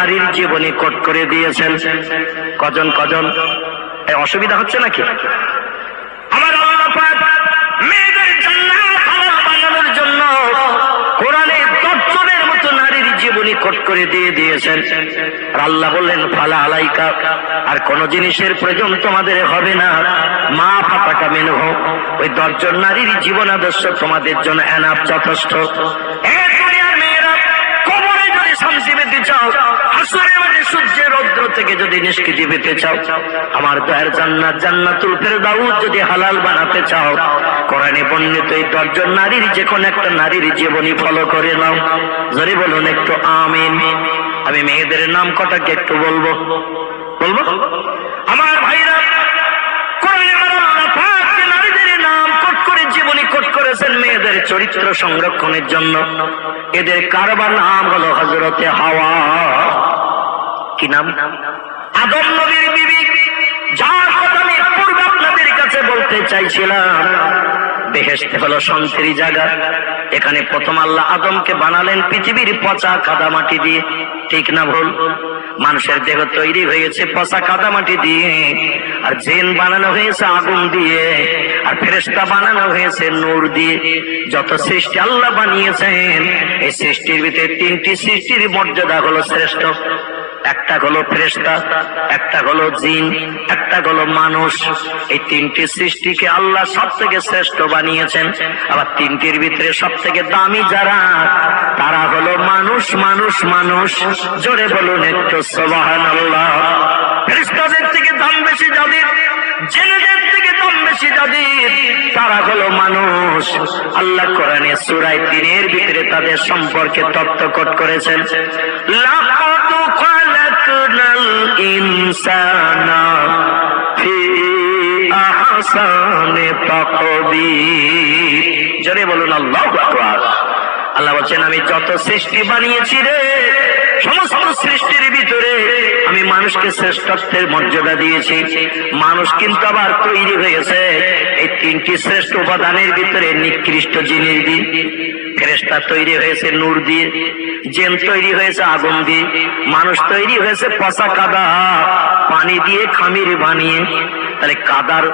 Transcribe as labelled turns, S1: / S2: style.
S1: নারীর জীবনী কোট করে দিয়েছেন। কজন কজন? অসুবিধা হচ্ছে নাকি? আমার মেয়েদের বানানোর জন্য কোরআনে দর্শনের মতো নারীর জীবনী কোট করে দিয়ে দিয়েছেন। আর আল্লাহ বললেন, ফালা আলাইকা, আর কোন জিনিসের প্রয়োজন তোমাদের হবে না। মা ফাতাকা মেন হোক ওই দশজন নারীর জীবন আদর্শ তোমাদের জন্য এনাফ যথেষ্ট। এ হাসুরের মাঝে থেকে যদি নিষ্কৃতি পেতে চাও, আমার জান্নাত যদি হালাল বানাতে চাও নারীর যে কোনো একটা জীবনী ফলো করে নাও। জোরে বলুন একটু, আমিন। আমি মেয়েদের নাম কটাকে একটু বলব? বলব? আমার ভাইরা জীবনী কোট করেছেন মেয়েদের চরিত্র সংরক্ষণের জন্য, এদের কারবার নাম হলো হজরতে হাওয়া। কি নাম? আদম নবীর বিবি, যার কথা আমি পূর্বে আপনাদের কাছে বলতে চাইছিলাম। বেহেস্তে হলো শান্তির জায়গা। এখানে প্রথম আল্লাহ আদমকে বানালেন পৃথিবীর পচা কাদা মাটি দিয়ে। ঠিক না ভুল? মানুষের দেহ তৈরি হয়েছে পচা কাদা মাটি দিয়ে। আর জেন বানানো হয়েছে আগুন দিয়ে। আর ফেরেস্তা বানানো হয়েছে নূর দিয়ে। যত সৃষ্টি আল্লাহ বানিয়েছেন, এই সৃষ্টির ভিতরে তিনটি সৃষ্টির মর্যাদা হলো শ্রেষ্ঠ। একটা হলো ফেরেস্তা একটা হলো জিন, একটা হলো মানুষ। এই তিনটি সৃষ্টিকে আল্লাহ সব থেকে শ্রেষ্ঠ বানিয়েছেন। আবার তিনটির ভিতরে সব থেকে দামি যারা, তারা হলো মানুষ মানুষ মানুষ। জোরে বলুন একটু সবাহান আল্লাহ ফেরেস্তাদের থেকে দাম বেশি যাদের, জেনেদের থেকে দাম বেশি যাদের, তারা হলো মানুষ। আল্লাহ কোরআনে সুরায় তিনের ভিতরে তাদের সম্পর্কে তত্ত্বকট করেছেন। খালাকনাল ইনসানা ফি আহসানি তাকবীর। জোরে বলুন, আল্লাহু আকবার। আল্লাহ বলছেন, আমি যত সৃষ্টি বানিয়েছি রে, সমস্ত সৃষ্টির ভিতরে আমি মানুষকে শ্রেষ্ঠত্বের মর্যাদা দিয়েছি। মানুষ কিন্তু আবার তৈরি হয়েছে এই তিনটি শ্রেষ্ঠ উপাদানের ভিতরে নিকৃষ্ট জিনিস দিয়ে ফেরেস্তা তৈরি হয়েছে নূর দিয়ে। জেন তৈরি হয়েছে, আগুন দিয়ে। মানুষ তৈরি হয়েছে পচা কাদা। পানি দিয়ে খামির বানিয়ে, তাহলে কাদার